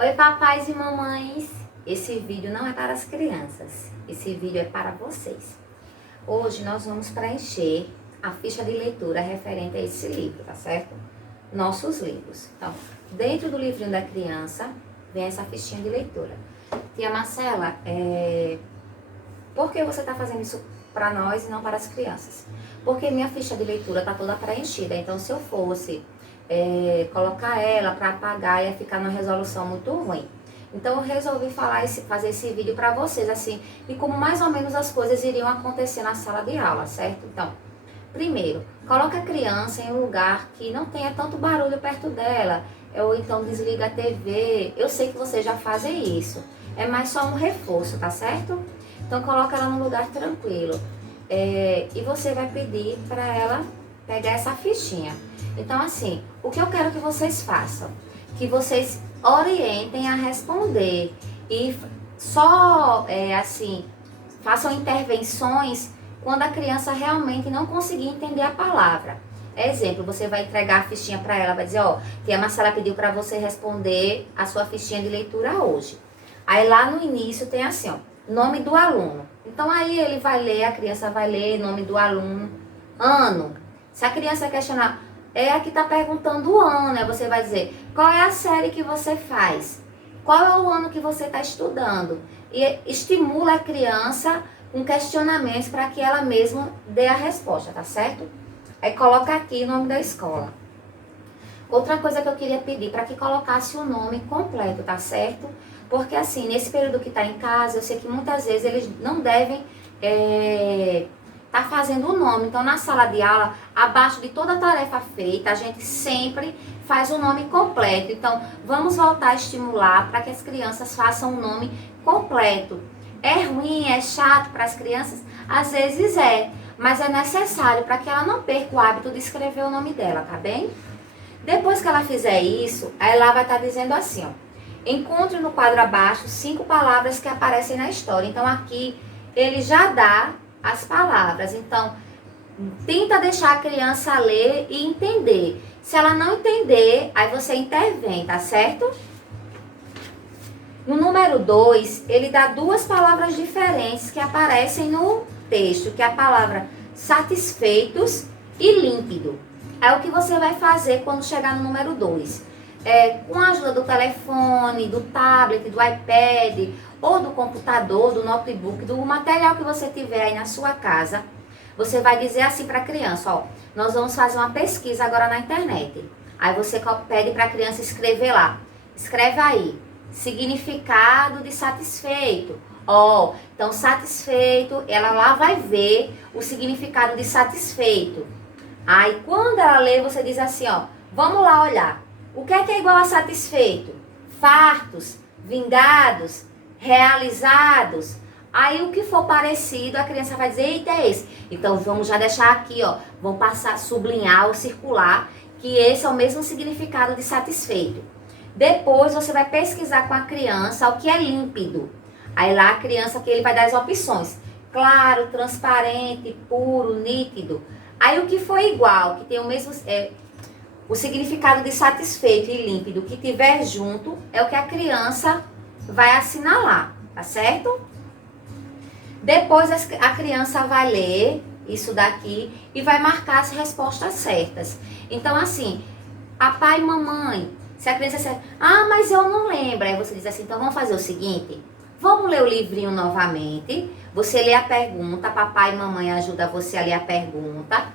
Oi, papais e mamães! Esse vídeo não é para as crianças, esse vídeo é para vocês. Hoje nós vamos preencher a ficha de leitura referente a esse livro, tá certo? Nossos livros. Então, dentro do livrinho da criança, vem essa fichinha de leitura. Tia Marcela, por que você está fazendo isso para nós e não para as crianças? Porque minha ficha de leitura está toda preenchida, então se eu fosse colocar ela para apagar, ia ficar numa resolução muito ruim. Então eu resolvi fazer esse vídeo para vocês, assim, e como mais ou menos as coisas iriam acontecer na sala de aula, certo? Então, primeiro, coloca a criança em um lugar que não tenha tanto barulho perto dela, ou então desliga a TV. Eu sei que vocês já fazem isso, é mais só um reforço, tá certo? Então coloca ela num lugar tranquilo. E você vai pedir para ela pegar essa fichinha. Então, assim, o que eu quero que vocês façam? Que vocês orientem a responder e só, façam intervenções quando a criança realmente não conseguir entender a palavra. Exemplo, você vai entregar a fichinha para ela, vai dizer, tia Marcela pediu para você responder a sua fichinha de leitura hoje. Aí lá no início tem assim, nome do aluno. Então aí ele vai ler, a criança vai ler nome do aluno, ano. Se a criança questionar, é a que está perguntando o ano, aí você vai dizer, qual é a série que você faz? Qual é o ano que você está estudando? E estimula a criança com questionamentos para que ela mesma dê a resposta, tá certo? Aí coloca aqui o nome da escola. Outra coisa que eu queria pedir, para que colocasse o nome completo, tá certo? Porque assim, nesse período que está em casa, eu sei que muitas vezes eles não devem tá fazendo o nome. Então, na sala de aula, abaixo de toda a tarefa feita, a gente sempre faz o nome completo. Então, vamos voltar a estimular para que as crianças façam o nome completo. É ruim, é chato para as crianças? Às vezes é, mas é necessário para que ela não perca o hábito de escrever o nome dela, tá bem? Depois que ela fizer isso, aí ela vai estar dizendo assim, encontre no quadro abaixo 5 palavras que aparecem na história. Então, aqui, ele já dá as palavras. Então, tenta deixar a criança ler e entender. Se ela não entender, aí você intervém, tá certo? No número 2, ele dá 2 palavras diferentes que aparecem no texto, que é a palavra satisfeitos e límpido. É o que você vai fazer quando chegar no número 2. Com a ajuda do telefone, do tablet, do iPad, ou do computador, do notebook, do material que você tiver aí na sua casa, você vai dizer assim para a criança, nós vamos fazer uma pesquisa agora na internet. Aí você pede para a criança escrever lá. Escreve aí, significado de satisfeito. Então satisfeito, ela lá vai ver o significado de satisfeito. Aí quando ela lê, você diz assim, vamos lá olhar. O que é igual a satisfeito? Fartos, vingados, realizados. Aí o que for parecido, a criança vai dizer, eita, é esse. Então vamos já deixar aqui, vamos passar, sublinhar ou circular, que esse é o mesmo significado de satisfeito. Depois você vai pesquisar com a criança o que é límpido. Aí lá a criança, que ele vai dar as opções. Claro, transparente, puro, nítido. Aí o que for igual, que tem o mesmo... o significado de satisfeito e límpido que tiver junto é o que a criança vai assinalar, tá certo? Depois a criança vai ler isso daqui e vai marcar as respostas certas. Então, assim, papai e mamãe, se a criança disser, mas eu não lembro, aí você diz assim, então vamos fazer o seguinte, vamos ler o livrinho novamente, você lê a pergunta, papai e mamãe ajudam você a ler a pergunta,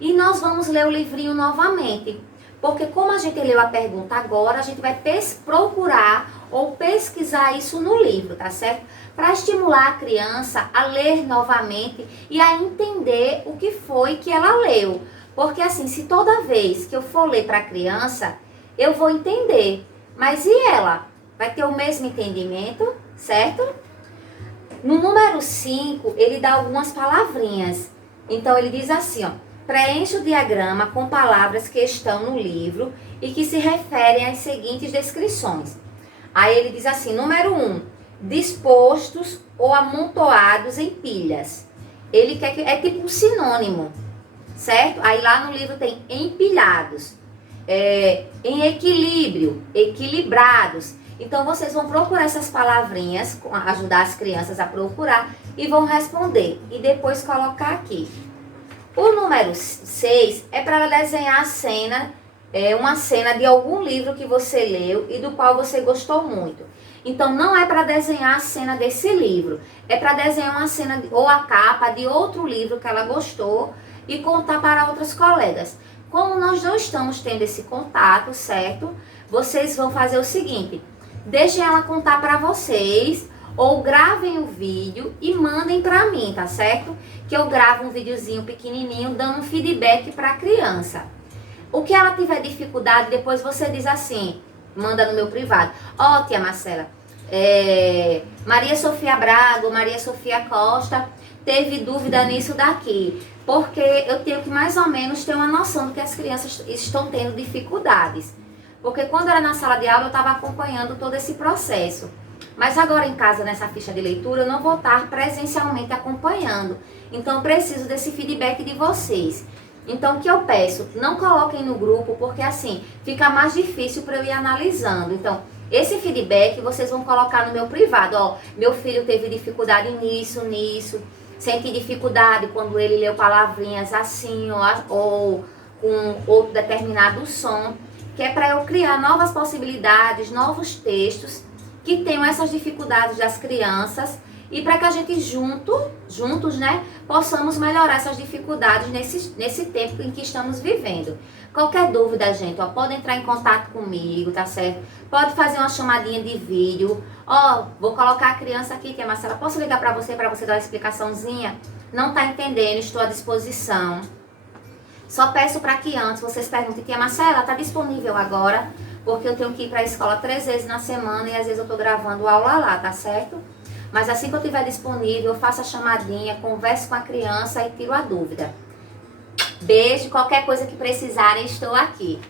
e nós vamos ler o livrinho novamente. Porque como a gente leu a pergunta agora, a gente vai procurar ou pesquisar isso no livro, tá certo? Para estimular a criança a ler novamente e a entender o que foi que ela leu. Porque assim, se toda vez que eu for ler para a criança, eu vou entender. Mas e ela? Vai ter o mesmo entendimento, certo? No número 5, ele dá algumas palavrinhas. Então ele diz assim, preencha o diagrama com palavras que estão no livro e que se referem às seguintes descrições. Aí ele diz assim, número 1, dispostos ou amontoados em pilhas. Ele quer que é tipo um sinônimo, certo? Aí lá no livro tem empilhados, em equilíbrio, equilibrados. Então, vocês vão procurar essas palavrinhas, ajudar as crianças a procurar e vão responder. E depois colocar aqui. O número 6 é para desenhar a cena, uma cena de algum livro que você leu e do qual você gostou muito. Então, não é para desenhar a cena desse livro, é para desenhar uma cena ou a capa de outro livro que ela gostou e contar para outras colegas. Como nós não estamos tendo esse contato, certo? Vocês vão fazer o seguinte, deixem ela contar para vocês ou gravem o vídeo e mandem para mim, tá certo? Que eu gravo um videozinho pequenininho dando um feedback para a criança. O que ela tiver dificuldade, depois você diz assim, manda no meu privado. Ó, tia Marcela, Maria Sofia Braga, Maria Sofia Costa teve dúvida nisso daqui, porque eu tenho que mais ou menos ter uma noção do que as crianças estão tendo dificuldades. Porque quando era na sala de aula eu estava acompanhando todo esse processo. Mas agora em casa, nessa ficha de leitura, eu não vou estar presencialmente acompanhando. Então eu preciso desse feedback de vocês. Então o que eu peço, não coloquem no grupo, porque assim, fica mais difícil para eu ir analisando. Então, esse feedback vocês vão colocar no meu privado. Ó, meu filho teve dificuldade nisso, senti dificuldade quando ele leu palavrinhas assim, ou com outro determinado som, que é para eu criar novas possibilidades, novos textos, que tenham essas dificuldades das crianças e para que a gente juntos, né, possamos melhorar essas dificuldades nesse tempo em que estamos vivendo. Qualquer dúvida, gente, ó, pode entrar em contato comigo, tá certo? Pode fazer uma chamadinha de vídeo. Ó, vou colocar a criança aqui, tia Marcela, posso ligar para você dar uma explicaçãozinha? Não tá entendendo, estou à disposição. Só peço para que antes vocês perguntem, tia Marcela, tá disponível agora? Porque eu tenho que ir para a escola 3 vezes na semana e às vezes eu tô gravando aula lá, tá certo? Mas assim que eu estiver disponível, eu faço a chamadinha, converso com a criança e tiro a dúvida. Beijo, qualquer coisa que precisarem, estou aqui.